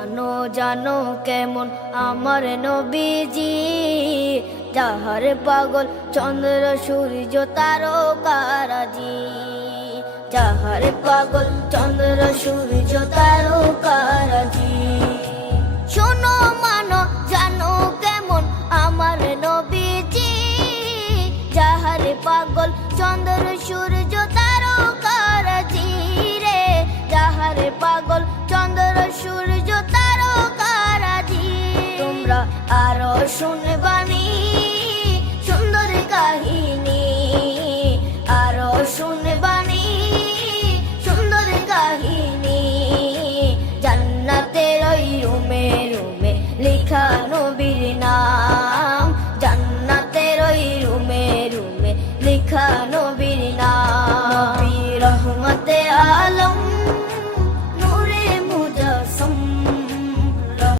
জানো জানো কেমন আমার নবীজি, যাহার পাগল চন্দ্র সূর্য তারকারাজি, যাহার পাগল চন্দ্র সূর্য তারকারাজি। শোনো মানো জানো কেমন আমার নবীজি, যাহার পাগল চন্দ্র সূর্য তারকারাজি রে, যাহার পাগল চন্দ্র সূর্য তারকারাজি। তোমরা আরো শুনবানি সুন্দর কাহিনী, আরো শুনবানি সুন্দর কাহিনী, জান্নাতের ওই রুমে রুমে লেখা